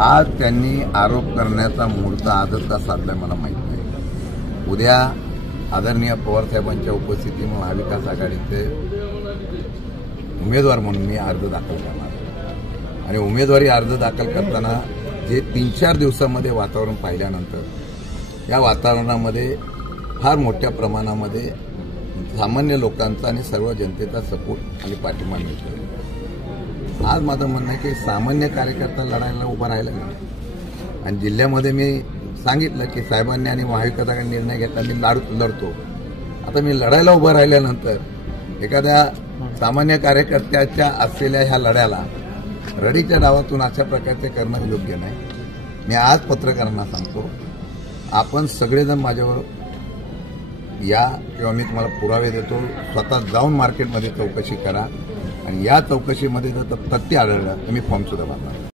आज त्यांनी आरोप करण्याचा मुहूर्त आजच का साधलाय मला माहित नाही। उद्या आदरणीय पवारसाहेबांच्या उपस्थितीत महाविकास आघाडीचे उमेदवार म्हणून मी अर्ज दाखल करणार आणि उमेदवारी अर्ज दाखल करताना जे 3-4 दिवसांमध्ये वातावरण पाहिल्यानंतर या वातावरणामध्ये फार मोठ्या प्रमाणामध्ये सामान्य लोकांचा आणि सर्व जनतेचा सपोर्ट आणि पाठिंबा मिळतो। आज माझं म्हणणं आहे की सामान्य कार्यकर्ता लढायला उभा राहिला नाही आणि जिल्ह्यामध्ये मी सांगितलं की साहेबांनी आणि महाविकास आघाडी निर्णय घेतला मी लढतो। आता मी लढायला उभं राहिल्यानंतर एखाद्या सामान्य कार्यकर्त्याच्या असलेल्या ह्या लढ्याला रडीच्या डावातून अशा प्रकारचे करणं योग्य नाही। मी आज पत्रकारांना सांगतो, आपण सगळेजण माझ्यावर या किंवा मी तुम्हाला पुरावे देतो, स्वतः जाऊन मार्केटमध्ये चौकशी करा आणि या चौकशीमध्ये जर तथ्य आढळलं तर मी फॉर्म सुद्धा भरणार।